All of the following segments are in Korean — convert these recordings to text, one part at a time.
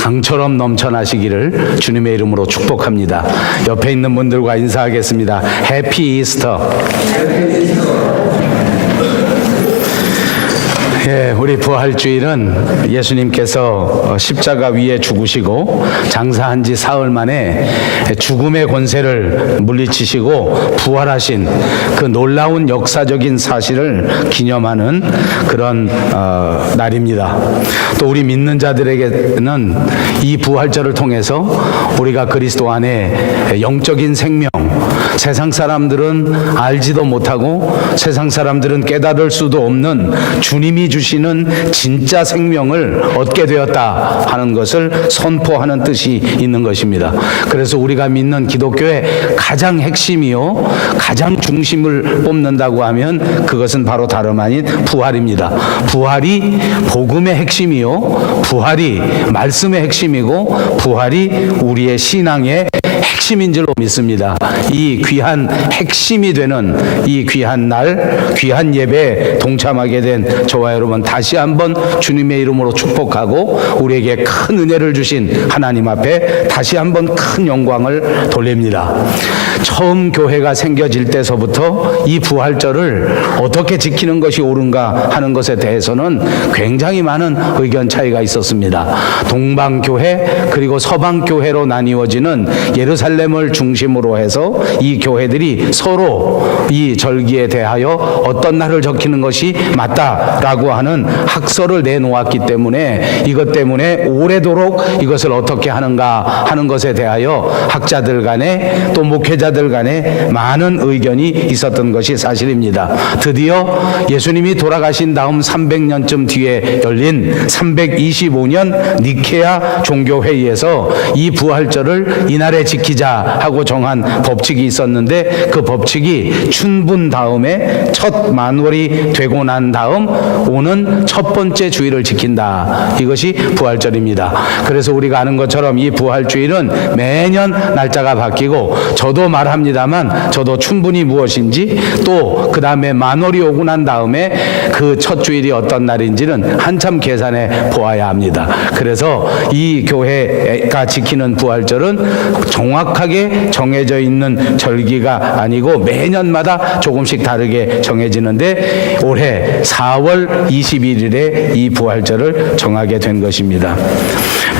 강처럼 넘쳐나시기를 주님의 이름으로 축복합니다. 옆에 있는 분들과 인사하겠습니다. 해피 이스터. 예, 우리 부활주일은 예수님께서 십자가 위에 죽으시고 장사한 지 사흘 만에 죽음의 권세를 물리치시고 부활하신 그 놀라운 역사적인 사실을 기념하는 그런 날입니다. 또 우리 믿는 자들에게는 이 부활절을 통해서 우리가 그리스도 안에 영적인 생명, 세상 사람들은 알지도 못하고 세상 사람들은 깨달을 수도 없는 주님이 주시는 진짜 생명을 얻게 되었다 하는 것을 선포하는 뜻이 있는 것입니다. 그래서 우리가 믿는 기독교의 가장 핵심이요 가장 중심을 뽑는다고 하면 그것은 바로 다름 아닌 부활입니다. 부활이 복음의 핵심이요 부활이 말씀의 핵심이고 부활이 우리의 신앙의 핵심인 줄로 믿습니다. 이 귀한 핵심이 되는 이 귀한 날, 귀한 예배에 동참하게 된 저와 여러분 다시 한번 주님의 이름으로 축복하고 우리에게 큰 은혜를 주신 하나님 앞에 다시 한번 큰 영광을 돌립니다. 처음 교회가 생겨질 때서부터 이 부활절을 어떻게 지키는 것이 옳은가 하는 것에 대해서는 굉장히 많은 의견 차이가 있었습니다. 동방교회 그리고 서방교회로 나뉘어지는 예루살렘을 중심으로 해서 이 교회들이 서로 이 절기에 대하여 어떤 날을 지키는 것이 맞다라고 하는 학설을 내놓았기 때문에 이것 때문에 오래도록 이것을 어떻게 하는가 하는 것에 대하여 학자들 간에 또 목회자들 간에 많은 의견이 있었던 것이 사실입니다. 드디어 예수님이 돌아가신 다음 300년쯤 뒤에 열린 325년 니케아 종교회의에서 이 부활절을 이날에 지키자 하고 정한 법칙이 있었는데 그 법칙이 춘분 다음에 첫 만월이 되고 난 다음 오는 첫 번째 주일을 지킨다. 이것이 부활절입니다. 그래서 우리가 아는 것처럼 이 부활주일은 매년 날짜가 바뀌고 저도 말합니다만 저도 춘분이 무엇인지 또 그 다음에 만월이 오고 난 다음에 그 첫 주일이 어떤 날인지는 한참 계산해 보아야 합니다. 그래서 이 교회가 지키는 부활절은 정확하게 정해져 있는 절기가 아니고 매년마다 조금씩 다르게 정해지는데 올해 4월 21일에 이 부활절을 정하게 된 것입니다.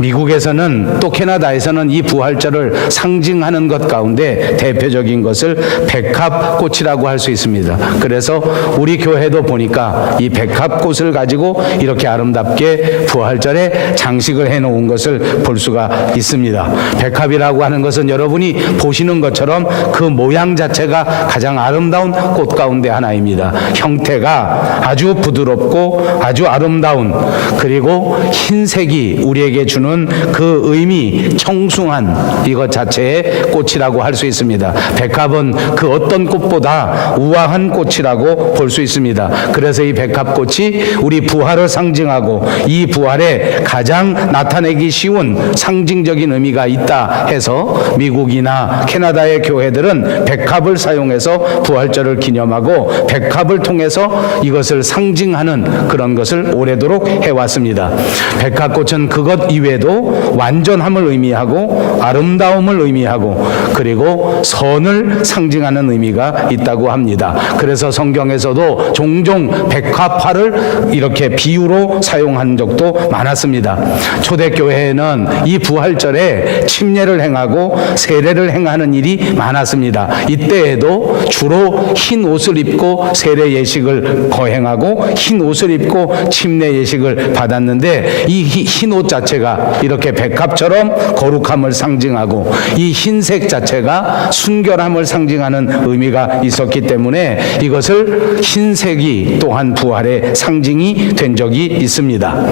미국에서는 또 캐나다에서는 이 부활절을 상징하는 것 가운데 대표적인 것을 백합꽃이라고 할 수 있습니다. 그래서 우리 교회도 보니까 이 백합꽃을 가지고 이렇게 아름답게 부활절에 장식을 해놓은 것을 볼 수가 있습니다. 백합이라고 하는 것은 여러분이 보시는 것처럼 그 모양 자체가 가장 아름다운 꽃 가운데 하나입니다. 형태가 아주 부드럽고 아주 아름다운 그리고 흰색이 우리에게 주는 그 의미 청순한 이것 자체의 꽃이라고 할 수 있습니다. 백합은 그 어떤 꽃보다 우아한 꽃이라고 볼 수 있습니다. 그래서 이 백합꽃이 우리 부활을 상징하고 이 부활에 가장 나타내기 쉬운 상징적인 의미가 있다 해서 미국이나 캐나다의 교회들은 백합을 사용해서 부활절을 기념하고 백합을 통해서 이것을 상징하는 그런 것을 오래도록 해왔습니다. 백합꽃은 그것 이외에도 완전함을 의미하고 아름다움을 의미하고 그리고 선을 상징하는 의미가 있다고 합니다. 그래서 성경에서도 종종 백합화를 이렇게 비유로 사용한 적도 많았습니다. 초대교회에는 이 부활절에 침례를 행하고 세례를 행하는 일이 많았습니다. 이때에도 주로 흰 옷을 입고 세례 예식을 거행하고 흰 옷을 입고 침례 예식을 받았는데 이 흰 옷 자체가 이렇게 백합처럼 거룩함을 상징하고 이 흰색 자체가 순결함을 상징하는 의미가 있었기 때문에 이것을 흰색이 또한 부활의 상징이 된 적이 있습니다.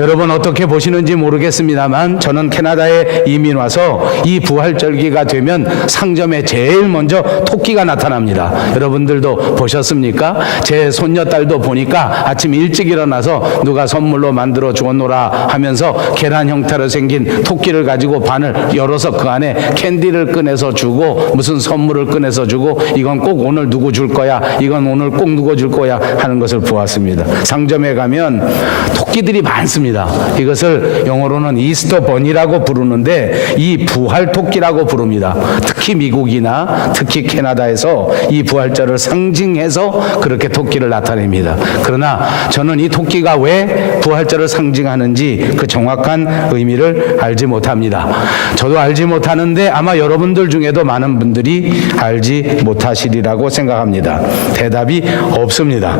여러분 어떻게 보시는지 모르겠습니다만 저는 캐나다에 이민 와서 이 부활절기가 되면 상점에 제일 먼저 토끼가 나타납니다. 여러분들도 보셨습니까? 제 손녀딸도 보니까 아침 일찍 일어나서 누가 선물로 만들어 주었노라 하면서 계란 계란 형태로 생긴 토끼를 가지고 반을 열어서 그 안에 캔디를 꺼내서 주고 무슨 선물을 꺼내서 주고 이건 꼭 오늘 누구 줄 거야, 이건 오늘 꼭 누구 줄 거야 하는 것을 보았습니다. 상점에 가면 토끼들이 많습니다. 이것을 영어로는 이스터 버니라고 부르는데 이 부활 토끼라고 부릅니다. 특히 미국이나 특히 캐나다에서 이 부활절을 상징해서 그렇게 토끼를 나타냅니다. 그러나 저는 이 토끼가 왜 부활절을 상징하는지 그 정확한 의미를 알지 못합니다. 저도 알지 못하는데 아마 여러분들 중에도 많은 분들이 알지 못하시리라고 생각합니다. 대답이 없습니다.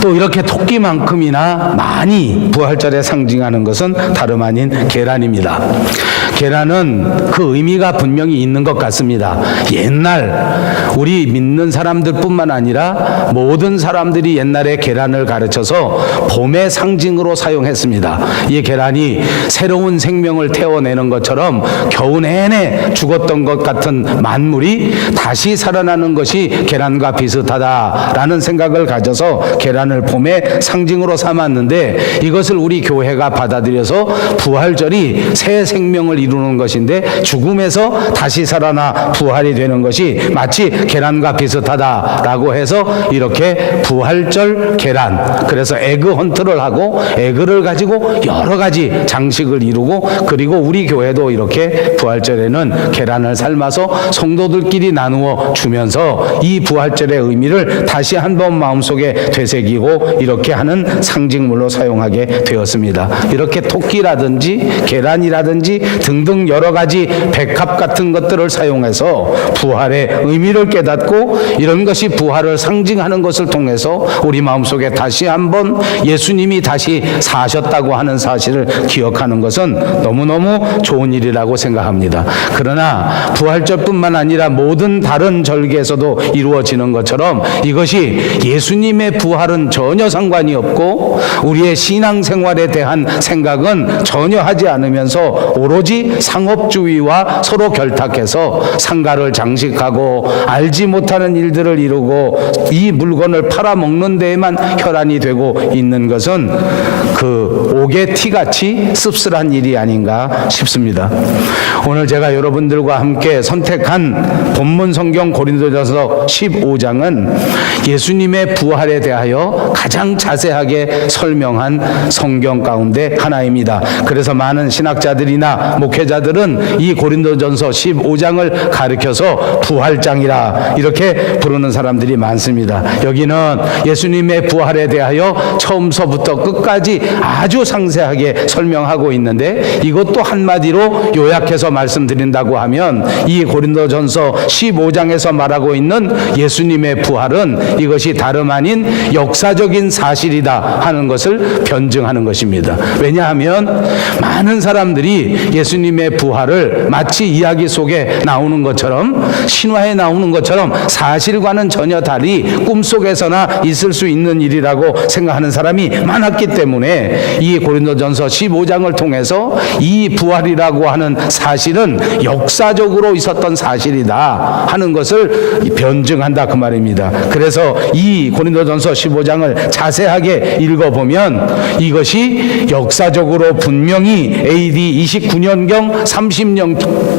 또 이렇게 토끼만큼이나 많이 부활절에 상징하는 것은 다름 아닌 계란입니다. 계란은 그 의미가 분명히 있는 것 같습니다. 옛날 우리 믿는 사람들 뿐만 아니라 모든 사람들이 옛날에 계란을 가르쳐서 봄의 상징으로 사용했습니다. 이 계란이 새로운 생명을 태워내는 것처럼 겨우 내내 죽었던 것 같은 만물이 다시 살아나는 것이 계란과 비슷하다라는 생각을 가져서 계란을 봄의 상징으로 삼았는데 이것을 우리 교회가 받아들여서 부활절이 새 생명을 이루는 것인데 죽음에서 다시 살아나 부활이 되는 것이 마치 계란과 비슷하다라고 해서 이렇게 부활절 계란, 그래서 에그 헌트를 하고 에그를 가지고 여러 가지 장식을 이루고, 그리고 우리 교회도 이렇게 부활절에는 계란을 삶아서 성도들끼리 나누어 주면서 이 부활절의 의미를 다시 한번 마음속에 되새기고 이렇게 하는 상징물로 사용하게 되었습니다. 이렇게 토끼라든지 계란이라든지 등등 여러 가지 백합 같은 것들을 사용해서 부활의 의미를 깨닫고 이런 것이 부활을 상징하는 것을 통해서 우리 마음속에 다시 한번 예수님이 다시 사셨다고 하는 사실을 기억하는 것은 너무너무 좋은 일이라고 생각합니다. 그러나 부활절뿐만 아니라 모든 다른 절기에서도 이루어지는 것처럼 이것이 예수님의 부활은 전혀 상관이 없고 우리의 신앙생활에 대한 생각은 전혀 하지 않으면서 오로지 상업주의와 서로 결탁해서 상가를 장식하고 알지 못하는 일들을 이루고 이 물건을 팔아먹는 데에만 혈안이 되고 있는 것은 그 옥의 티같이 씁쓸한 일이 아닌가 싶습니다. 오늘 제가 여러분들과 함께 선택한 본문 성경 고린도전서 15장은 예수님의 부활에 대하여 가장 자세하게 설명한 성경 가운데 하나입니다. 그래서 많은 신학자들이나 목회자들은 이 고린도전서 15장을 가리켜서 부활장이라 이렇게 부르는 사람들이 많습니다. 여기는 예수님의 부활에 대하여 처음서부터 끝까지 아주 상세하게 설명하고 있는데 이것도 한마디로 요약해서 말씀드린다고 하면 이 고린도전서 15장에서 말하고 있는 예수님의 부활은 이것이 다름 아닌 역사적인 사실이다 하는 것을 변증하는 것입니다. 왜냐하면 많은 사람들이 예수님의 부활을 마치 이야기 속에 나오는 것처럼 신화에 나오는 것처럼 사실과는 전혀 달리 꿈속에서나 있을 수 있는 일이라고 생각하는 사람이 많았기 때문에 이 고린도전서 15장을 통해서 이 부활이라고 하는 사실은 역사적으로 있었던 사실이다 하는 것을 변증한다 그 말입니다. 그래서 이 고린도전서 15장을 자세하게 읽어보면 이것이 역사적으로 분명히 AD 29년경 30년경에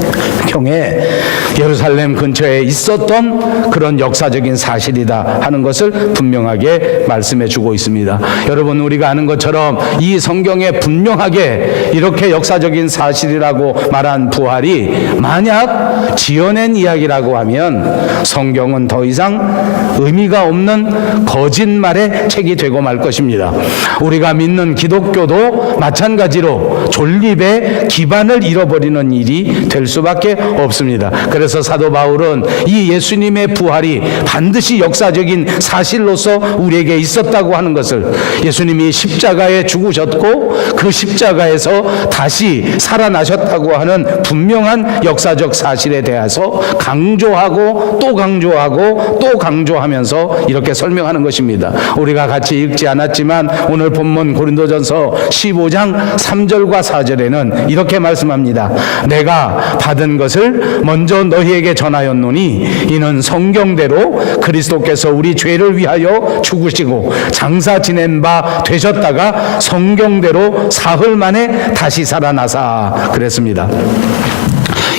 예루살렘 근처에 있었던 그런 역사적인 사실이다 하는 것을 분명하게 말씀해 주고 있습니다. 여러분, 우리가 아는 것처럼 이 성경에 분명하게 이렇게 역사적인 사실이라고 말한 부활이 만약 지어낸 이야기라고 하면 성경은 더 이상 의미가 없는 거짓말의 책이 되고 말 것입니다. 우리가 믿는 기독교도 마찬가지로 존립의 기반을 잃어버리는 일이 될 수밖에 없습니다. 그래서 사도 바울은 이 예수님의 부활이 반드시 역사적인 사실로서 우리에게 있었다고 하는 것을, 예수님이 십자가에 죽으셨고 그 십자가에서 위하여 다시 살아나셨다고 하는 분명한 역사적 사실에 대해서 강조하고 또 강조하고 또 강조하면서 이렇게 설명하는 것입니다. 우리가 같이 읽지 않았지만 오늘 본문 고린도전서 15장 3절과 4절에는 이렇게 말씀합니다. 내가 받은 것을 먼저 너희에게 전하였노니 이는 성경대로 그리스도께서 우리 죄를 위하여 죽으시고 장사 지낸 바 되셨다가 성경대로 사흘 만에 다시 살아나사 그랬습니다.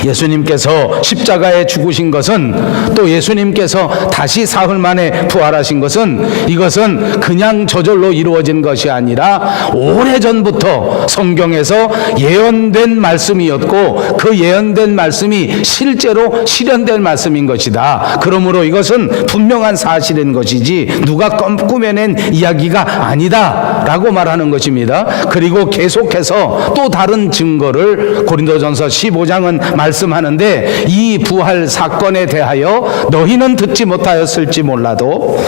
예수님께서 십자가에 죽으신 것은 또 예수님께서 다시 사흘 만에 부활하신 것은 이것은 그냥 저절로 이루어진 것이 아니라 오래전부터 성경에서 예언된 말씀이었고 그 예언된 말씀이 실제로 실현될 말씀인 것이다. 그러므로 이것은 분명한 사실인 것이지 누가 꾸며낸 이야기가 아니다 라고 말하는 것입니다. 그리고 계속해서 또 다른 증거를 고린도전서 15장은 말씀하는데 이 부활 사건에 대하여 너희는 듣지 못하였을지 몰라도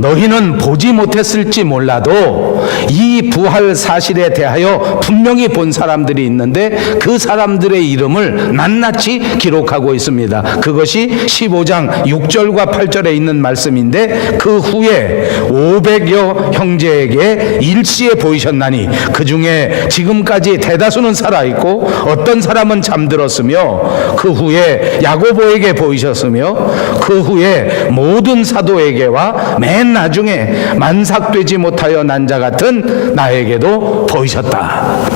너희는 보지 못했을지 몰라도 이 부활 사실에 대하여 분명히 본 사람들이 있는데 그 사람들의 이름을 낱낱이 기록하고 있습니다. 그것이 15장 6절과 8절에 있는 말씀인데 그 후에 500여 형제에게 일시에 보이셨나니 그 중에 지금까지 대다수는 살아있고 어떤 사람은 잠들었으며 그 후에 야고보에게 보이셨으며 그 후에 모든 사도에게와 맨 나중에 만삭되지 못하여 난 자 같은 나에게도 보이셨다.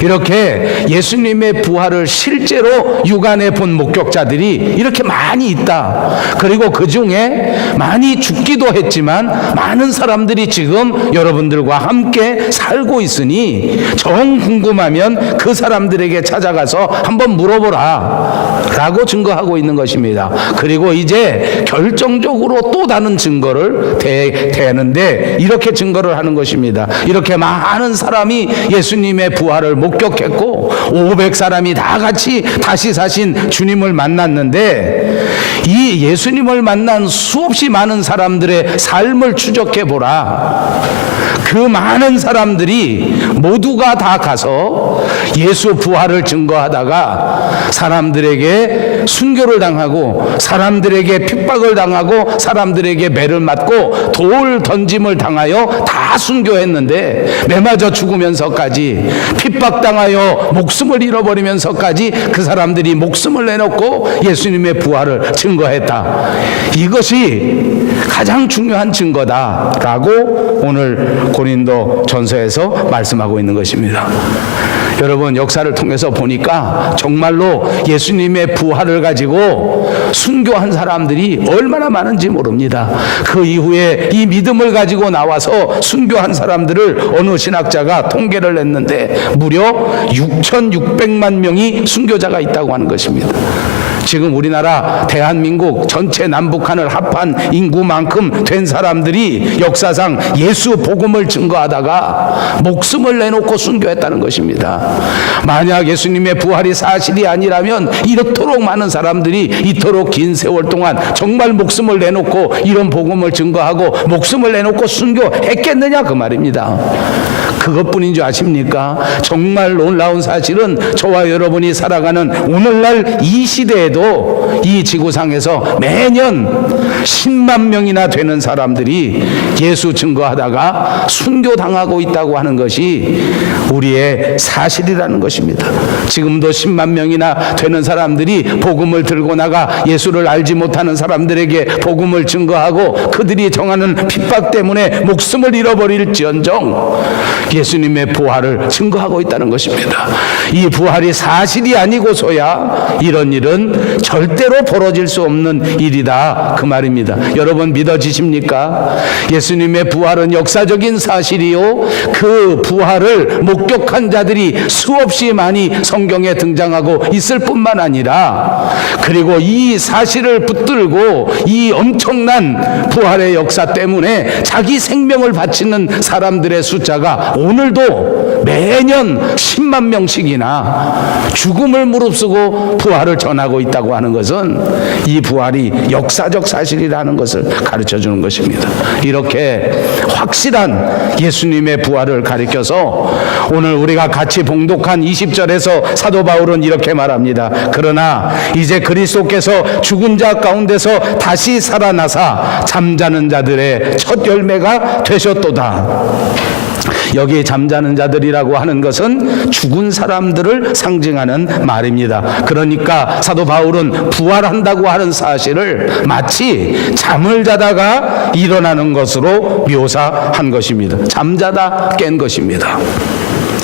이렇게 예수님의 부활을 실제로 육안에 본 목격자들이 이렇게 많이 있다. 그리고 그 중에 많이 죽기도 했지만 많은 사람들이 지금 여러분들과 함께 살고 있으니 정 궁금하면 그 사람들에게 찾아가서 한번 물어보라 라고 증거하고 있는 것입니다. 그리고 이제 결정적으로 또 다른 증거를 대는데 이렇게 증거를 하는 것입니다. 이렇게 많은 사람이 예수님의 부활을 목격했고 500사람이 다 같이 다시 사신 주님을 만났는데 이 예수님을 만난 수없이 많은 사람들의 삶을 추적해 보라. 그 많은 사람들이 모두가 다 가서 예수 부활을 증거하다가 사람들에게 순교를 당하고 사람들에게 핍박을 당하고 사람들에게 매를 맞고 돌 던짐을 당하여 다 순교했는데 매맞아 죽으면서까지 핍박당하여 목숨을 잃어버리면서까지 그 사람들이 목숨을 내놓고 예수님의 부활을 증거했다. 이것이 가장 중요한 증거다라고 오늘 고린도 전서에서 말씀하고 있는 것입니다. 여러분 역사를 통해서 보니까 정말로 예수님의 부활을 가지고 순교한 사람들이 얼마나 많은지 모릅니다. 그 이후에 이 믿음을 가지고 나와서 순교한 사람들을 어느 신학자가 통계를 냈는데 무려 6,600만 명이 순교자가 있다고 하는 것입니다. 지금 우리나라 대한민국 전체 남북한을 합한 인구만큼 된 사람들이 역사상 예수 복음을 증거하다가 목숨을 내놓고 순교했다는 것입니다. 만약 예수님의 부활이 사실이 아니라면 이렇도록 많은 사람들이 이토록 긴 세월 동안 정말 목숨을 내놓고 이런 복음을 증거하고 목숨을 내놓고 순교했겠느냐 그 말입니다. 그것뿐인 줄 아십니까? 정말 놀라운 사실은 저와 여러분이 살아가는 오늘날 이 시대에도 이 지구상에서 매년 10만 명이나 되는 사람들이 예수 증거하다가 순교당하고 있다고 하는 것이 우리의 사실이라는 것입니다. 지금도 10만 명이나 되는 사람들이 복음을 들고 나가 예수를 알지 못하는 사람들에게 복음을 증거하고 그들이 정하는 핍박 때문에 목숨을 잃어버릴지언정 예수님의 부활을 증거하고 있다는 것입니다. 이 부활이 사실이 아니고서야 이런 일은 절대로 벌어질 수 없는 일이다 그 말입니다. 여러분 믿어지십니까? 예수님의 부활은 역사적인 사실이요 그 부활을 목격한 자들이 수없이 많이 성경에 등장하고 있을 뿐만 아니라 그리고 이 사실을 붙들고 이 엄청난 부활의 역사 때문에 자기 생명을 바치는 사람들의 숫자가 오늘도 매년 10만 명씩이나 죽음을 무릅쓰고 부활을 전하고 있다고 하는 것은 이 부활이 역사적 사실이라는 것을 가르쳐 주는 것입니다. 이렇게 확실한 예수님의 부활을 가리켜서 오늘 우리가 같이 봉독한 20절에서 사도 바울은 이렇게 말합니다. 그러나 이제 그리스도께서 죽은 자 가운데서 다시 살아나사 잠자는 자들의 첫 열매가 되셨도다. 여기 잠자는 자들이라고 하는 것은 죽은 사람들을 상징하는 말입니다. 그러니까 사도 바울은 부활한다고 하는 사실을 마치 잠을 자다가 일어나는 것으로 묘사한 것입니다. 잠자다 깬 것입니다.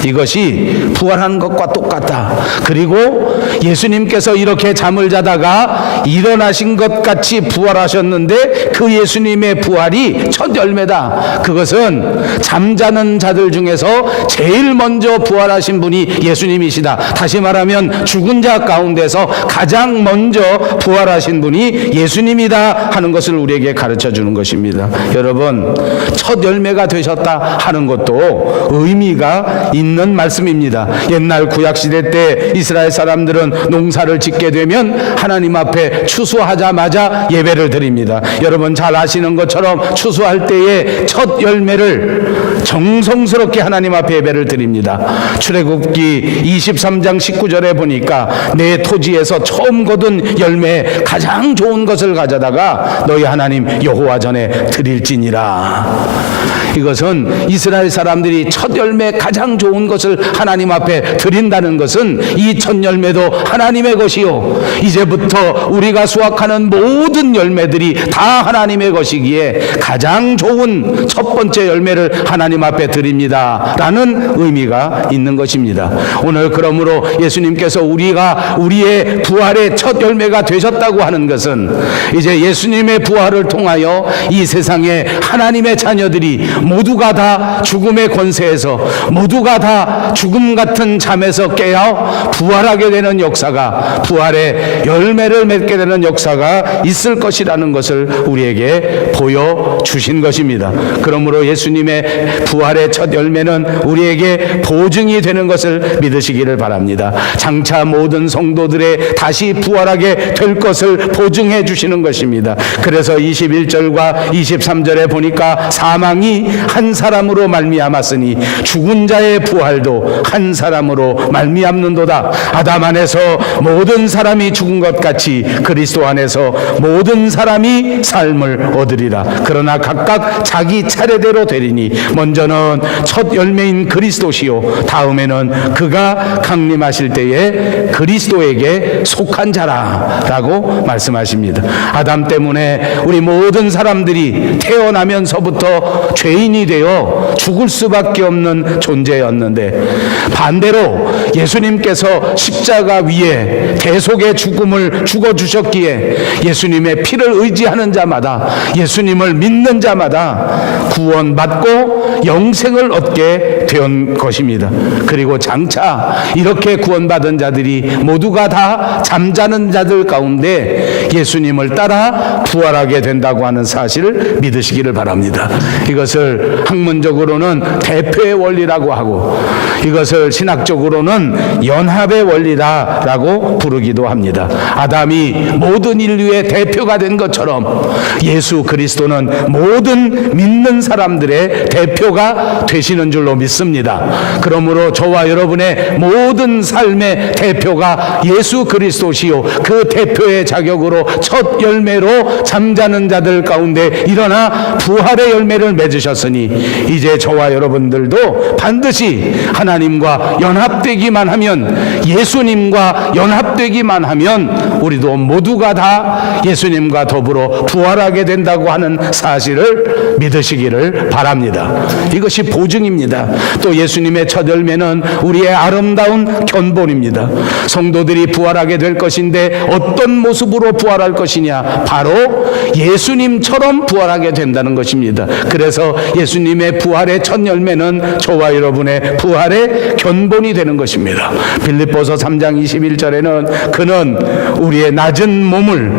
이것이 부활한 것과 똑같다. 그리고 예수님께서 이렇게 잠을 자다가 일어나신 것 같이 부활하셨는데 그 예수님의 부활이 첫 열매다. 그것은 잠자는 자들 중에서 제일 먼저 부활하신 분이 예수님이시다. 다시 말하면 죽은 자 가운데서 가장 먼저 부활하신 분이 예수님이다 하는 것을 우리에게 가르쳐 주는 것입니다. 여러분, 첫 열매가 되셨다 하는 것도 의미가 있는 말씀입니다. 옛날 구약시대 때 이스라엘 사람들은 농사를 짓게 되면 하나님 앞에 추수하자마자 예배를 드립니다. 여러분 잘 아시는 것처럼 추수할 때에 첫 열매를 정성스럽게 하나님 앞에 예배를 드립니다. 출애굽기 23장 19절에 보니까 내 토지에서 처음 거둔 열매에 가장 좋은 것을 가져다가 너희 하나님 여호와 전에 드릴지니라. 이것은 이스라엘 사람들이 첫 열매 가장 좋은 것을 하나님 앞에 드린다는 것은 이 첫 열매도 하나님의 것이요 이제부터 우리가 수확하는 모든 열매들이 다 하나님의 것이기에 가장 좋은 첫 번째 열매를 하나님 앞에 드립니다 라는 의미가 있는 것입니다. 오늘 그러므로 예수님께서 우리의 부활의 첫 열매가 되셨다고 하는 것은 이제 예수님의 부활을 통하여 이 세상에 하나님의 자녀들이 모두가 다 죽음의 권세에서 모두가 다 죽음 같은 잠에서 깨어 부활하게 되는 역사가, 부활의 열매를 맺게 되는 역사가 있을 것이라는 것을 우리에게 보여주신 것입니다. 그러므로 예수님의 부활의 첫 열매는 우리에게 보증이 되는 것을 믿으시기를 바랍니다. 장차 모든 성도들의 다시 부활하게 될 것을 보증해 주시는 것입니다. 그래서 21절과 23절에 보니까 사망이 한 사람으로 말미암았으니 죽은 자의 부활도 한 사람으로 말미암는도다. 아담 안에서 모든 사람이 죽은 것 같이 그리스도 안에서 모든 사람이 삶을 얻으리라. 그러나 각각 자기 차례대로 되리니 먼저는 첫 열매인 그리스도시요 다음에는 그가 강림하실 때에 그리스도에게 속한 자라라고 말씀하십니다. 아담 때문에 우리 모든 사람들이 태어나면서부터 죄인이 되어 죽을 수밖에 없는 존재였는데 반대로 예수님께서 십자가 위에 대속의 죽음을 죽어주셨기에 예수님의 피를 의지하는 자마다, 예수님을 믿는 자마다 구원받고 영생을 얻게 된 것입니다. 그리고 장차 이렇게 구원받은 자들이 모두가 다 잠자는 자들 가운데 예수님을 따라 부활하게 된다고 하는 사실을 믿으시기를 바랍니다. 이것을 학문적으로는 대표의 원리라고 하고 이것을 신학적으로는 연합의 원리다라고 부르기도 합니다. 아담이 모든 인류의 대표가 된 것처럼 예수 그리스도는 모든 믿는 사람들의 대표가 되시는 줄로 믿습니다. 그러므로 저와 여러분의 모든 삶의 대표가 예수 그리스도시요 그 대표의 자격으로 첫 열매로 잠자는 자들 가운데 일어나 부활의 열매를 맺으셨으니 이제 저와 여러분들도 반드시 하나님과 연합되기만 하면, 예수님과 연합되기만 하면 우리도 모두가 다 예수님과 더불어 부활하게 된다고 하는 사실을 믿으시기를 바랍니다. 이것이 보증입니다. 또 예수님의 첫 열매는 우리의 아름다운 견본입니다. 성도들이 부활하게 될 것인데 어떤 모습으로 부활할 것이냐? 바로 예수님처럼 부활하게 된다는 것입니다. 그래서 예수님의 부활의 첫 열매는 저와 여러분의 부활의 견본이 되는 것입니다. 빌립보서 3장 21절에는 그는 우리의 낮은 몸을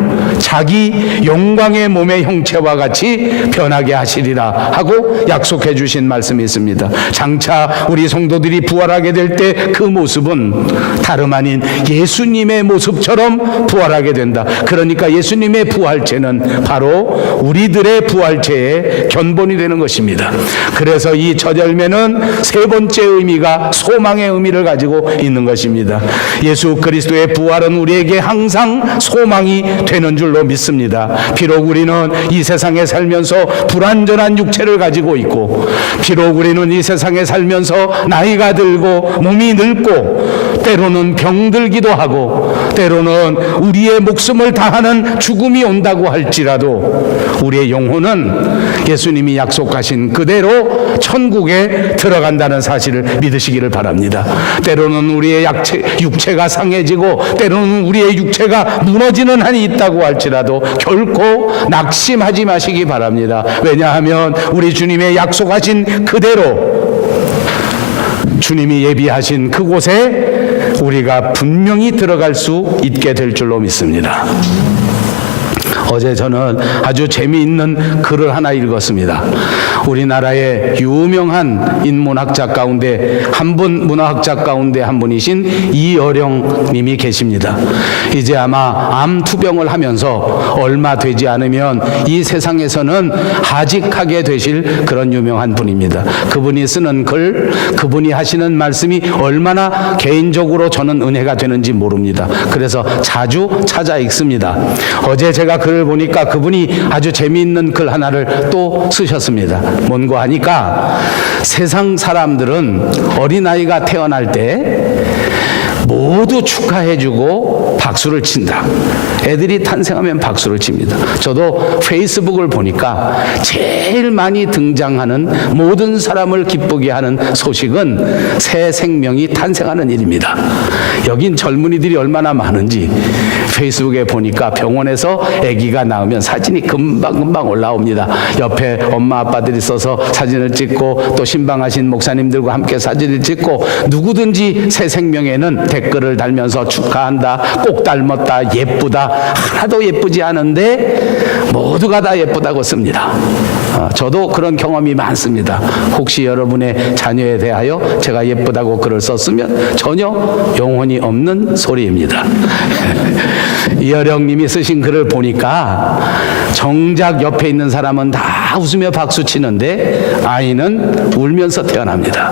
자기 영광의 몸의 형체와 같이 변하게 하시리라 하고 약속해 주신 말씀이 있습니다. 장차 우리 성도들이 부활하게 될 때 그 모습은 다름 아닌 예수님의 모습처럼 부활하게 된다. 그러니까 예수님의 부활체는 바로 우리들의 부활체의 견본이 되는 것입니다. 그래서 이 첫 열매는 세 번째 의미가 소망의 의미를 가지고 있는 것입니다. 예수 그리스도의 부활은 우리에게 항상 소망이 되는 줄로 믿습니다. 비록 우리는 이 세상에 살면서 불완전한 육체를 가지고 있고, 비록 우리는 이 세상에 살면서 나이가 들고 몸이 늙고 때로는 병들기도 하고 때로는 우리의 목숨을 다하는 죽음이 온다고 할지라도 우리의 영혼은 예수님이 약속하신 그대로 천국에 들어간다는 사실을 믿으시기를 바랍니다. 때로는 우리의 육체가 상해지고 때로는 우리의 육체가 무너지는 한이 있다고 할지라도 결코 낙심하지 마시기 바랍니다. 왜냐하면 우리 주님의 약속하신 그대로 주님이 예비하신 그곳에 우리가 분명히 들어갈 수 있게 될 줄로 믿습니다. 어제 저는 아주 재미있는 글을 하나 읽었습니다. 우리나라의 유명한 인문학자 가운데 문화학자 가운데 한 분이신 이어령 님이 계십니다. 이제 아마 암 투병을 하면서 얼마 되지 않으면 이 세상에서는 하직하게 되실 그런 유명한 분입니다. 그분이 쓰는 글, 그분이 하시는 말씀이 얼마나 개인적으로 저는 은혜가 되는지 모릅니다. 그래서 자주 찾아 읽습니다. 어제 제가 글을 보니까 그분이 아주 재미있는 글 하나를 또 쓰셨습니다. 뭔고 하니까 세상 사람들은 어린아이가 태어날 때 모두 축하해주고 박수를 친다. 애들이 탄생하면 박수를 칩니다. 저도 페이스북을 보니까 제일 많이 등장하는 모든 사람을 기쁘게 하는 소식은 새 생명이 탄생하는 일입니다. 여긴 젊은이들이 얼마나 많은지 페이스북에 보니까 병원에서 아기가 나오면 사진이 금방금방 올라옵니다. 옆에 엄마 아빠들이 서서 사진을 찍고 또 신방하신 목사님들과 함께 사진을 찍고 누구든지 새 생명에는 댓글을 달면서 축하한다, 꼭 닮았다, 예쁘다, 하나도 예쁘지 않은데 모두가 다 예쁘다고 씁니다. 저도 그런 경험이 많습니다. 혹시 여러분의 자녀에 대하여 제가 예쁘다고 글을 썼으면 전혀 영혼이 없는 소리입니다. 이어령 님이 쓰신 글을 보니까 정작 옆에 있는 사람은 다 웃으며 박수 치는데 아이는 울면서 태어납니다.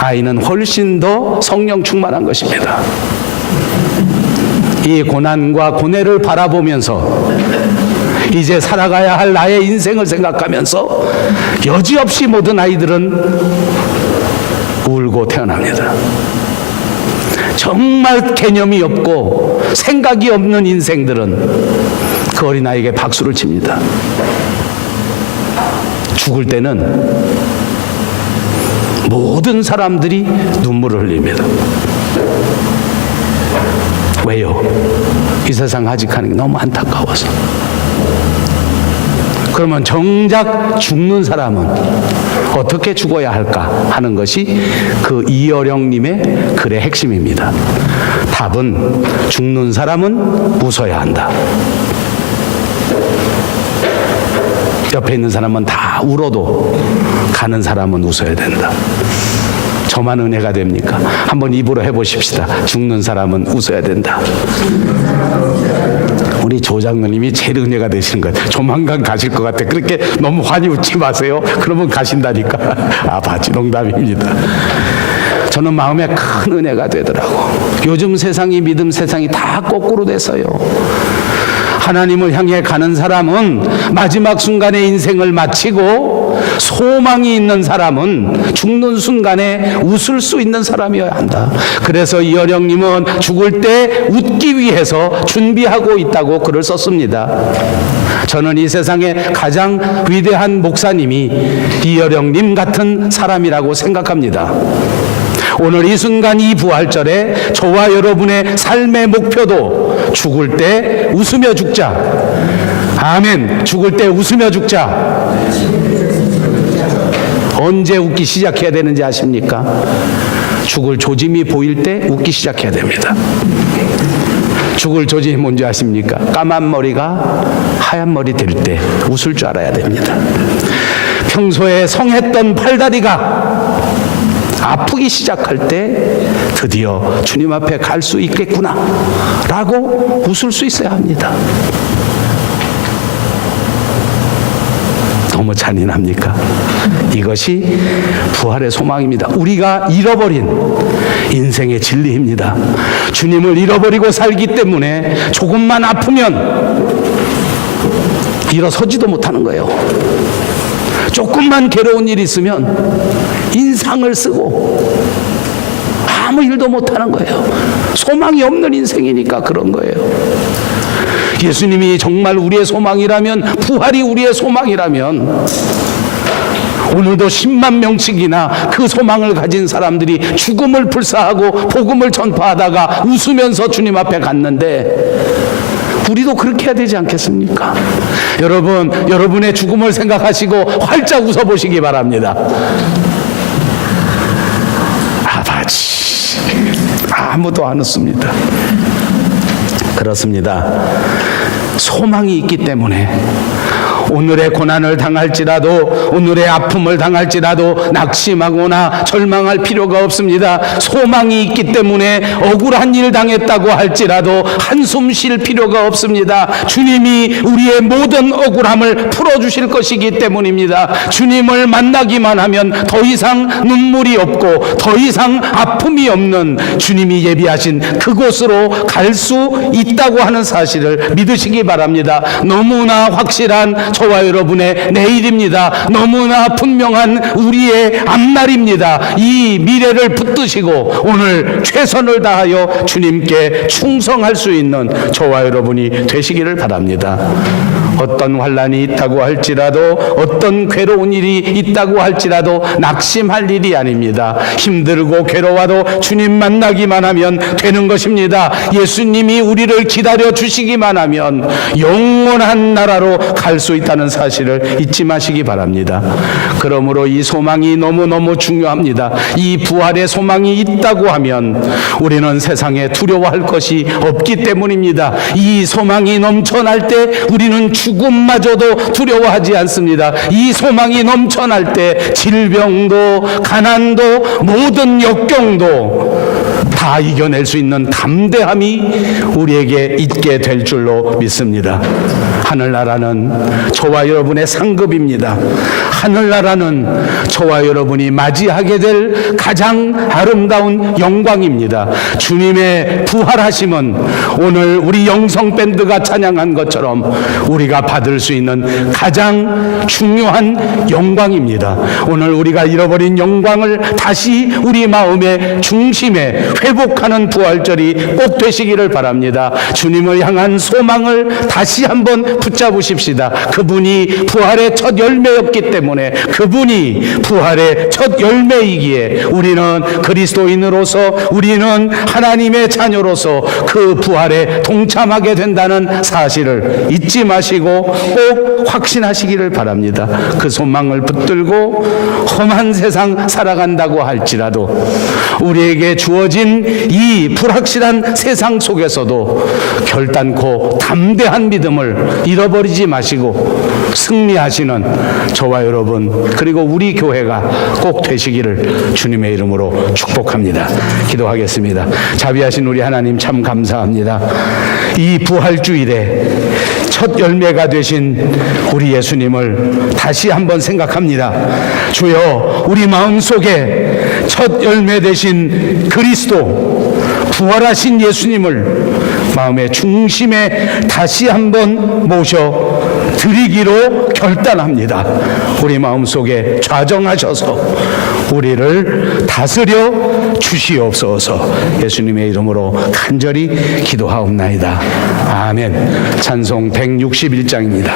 아이는 훨씬 더 성령 충만한 것입니다. 이 고난과 고뇌를 바라보면서 이제 살아가야 할 나의 인생을 생각하면서 여지없이 모든 아이들은 울고 태어납니다. 정말 개념이 없고 생각이 없는 인생들은 그 어린아이에게 박수를 칩니다. 죽을 때는 모든 사람들이 눈물을 흘립니다. 왜요? 이 세상 하직하는 게 너무 안타까워서. 그러면 정작 죽는 사람은 어떻게 죽어야 할까 하는 것이 그 이어령님의 글의 핵심입니다. 답은 죽는 사람은 웃어야 한다. 옆에 있는 사람은 다 울어도 가는 사람은 웃어야 된다. 저만 은혜가 됩니까? 한번 입으로 해보십시다. 죽는 사람은 웃어야 된다. 우리 조장로님이 제일 은혜가 되시는 거예요. 조만간 가실 것 같아. 그렇게 너무 환히 웃지 마세요. 그러면 가신다니까. 아, 바지 농담입니다. 저는 마음에 큰 은혜가 되더라고. 요즘 세상이 믿음 세상이 다 거꾸로 돼서요. 하나님을 향해 가는 사람은 마지막 순간에 인생을 마치고 소망이 있는 사람은 죽는 순간에 웃을 수 있는 사람이어야 한다. 그래서 이어령님은 죽을 때 웃기 위해서 준비하고 있다고 글을 썼습니다. 저는 이 세상에 가장 위대한 목사님이 이어령님 같은 사람이라고 생각합니다. 오늘 이 순간 이 부활절에 저와 여러분의 삶의 목표도 죽을 때 웃으며 죽자. 아멘. 죽을 때 웃으며 죽자. 언제 웃기 시작해야 되는지 아십니까? 죽을 조짐이 보일 때 웃기 시작해야 됩니다. 죽을 조짐이 뭔지 아십니까? 까만 머리가 하얀 머리 될 때 웃을 줄 알아야 됩니다. 평소에 성했던 팔다리가 아프기 시작할 때 드디어 주님 앞에 갈 수 있겠구나 라고 웃을 수 있어야 합니다. 너무 잔인합니까? 이것이 부활의 소망입니다. 우리가 잃어버린 인생의 진리입니다. 주님을 잃어버리고 살기 때문에 조금만 아프면 일어서지도 못하는 거예요. 조금만 괴로운 일이 있으면 인상을 쓰고 아무 일도 못하는 거예요. 소망이 없는 인생이니까 그런 거예요. 예수님이 정말 우리의 소망이라면, 부활이 우리의 소망이라면 오늘도 10만 명씩이나 그 소망을 가진 사람들이 죽음을 불사하고 복음을 전파하다가 웃으면서 주님 앞에 갔는데 우리도 그렇게 해야 되지 않겠습니까? 여러분, 여러분의 죽음을 생각하시고 활짝 웃어보시기 바랍니다. 아버지, 아무도 안 웃습니다. 그렇습니다. 소망이 있기 때문에 오늘의 고난을 당할지라도, 오늘의 아픔을 당할지라도 낙심하거나 절망할 필요가 없습니다. 소망이 있기 때문에 억울한 일 당했다고 할지라도 한숨 쉴 필요가 없습니다. 주님이 우리의 모든 억울함을 풀어주실 것이기 때문입니다. 주님을 만나기만 하면 더 이상 눈물이 없고 더 이상 아픔이 없는 주님이 예비하신 그곳으로 갈 수 있다고 하는 사실을 믿으시기 바랍니다. 너무나 확실한 저와 여러분의 내일입니다. 너무나 분명한 우리의 앞날입니다. 이 미래를 붙드시고 오늘 최선을 다하여 주님께 충성할 수 있는 저와 여러분이 되시기를 바랍니다. 어떤 환난이 있다고 할지라도, 어떤 괴로운 일이 있다고 할지라도 낙심할 일이 아닙니다. 힘들고 괴로워도 주님 만나기만 하면 되는 것입니다. 예수님이 우리를 기다려 주시기만 하면 영원한 나라로 갈 수 있다는 사실을 잊지 마시기 바랍니다. 그러므로 이 소망이 너무너무 중요합니다. 이 부활의 소망이 있다고 하면 우리는 세상에 두려워할 것이 없기 때문입니다. 이 소망이 넘쳐날 때 우리는 죽음마저도 두려워하지 않습니다. 이 소망이 넘쳐날 때 질병도 가난도 모든 역경도 다 이겨낼 수 있는 담대함이 우리에게 있게 될 줄로 믿습니다. 하늘나라는 저와 여러분의 상급입니다. 하늘나라는 저와 여러분이 맞이하게 될 가장 아름다운 영광입니다. 주님의 부활하심은 오늘 우리 영성밴드가 찬양한 것처럼 우리가 받을 수 있는 가장 중요한 영광입니다. 오늘 우리가 잃어버린 영광을 다시 우리 마음의 중심에 회복하는 부활절이 꼭 되시기를 바랍니다. 주님을 향한 소망을 다시 한번 붙잡으십시다. 그분이 부활의 첫 열매였기 때문에, 그분이 부활의 첫 열매이기에 우리는 그리스도인으로서, 우리는 하나님의 자녀로서 그 부활에 동참하게 된다는 사실을 잊지 마시고 꼭 확신하시기를 바랍니다. 그 소망을 붙들고 험한 세상 살아간다고 할지라도 우리에게 주어진 이 불확실한 세상 속에서도 결단코 담대한 믿음을 잃어버리지 마시고 승리하시는 저와 여러분, 그리고 우리 교회가 꼭 되시기를 주님의 이름으로 축복합니다. 기도하겠습니다. 자비하신 우리 하나님, 참 감사합니다. 이 부활주일에 첫 열매가 되신 우리 예수님을 다시 한번 생각합니다. 주여, 우리 마음속에 첫 열매 되신 그리스도, 부활하신 예수님을 마음의 중심에 다시 한번 모셔 드리기로 결단합니다. 우리 마음속에 좌정하셔서 우리를 다스려 주시옵소서. 예수님의 이름으로 간절히 기도하옵나이다. 아멘. 찬송 161장입니다.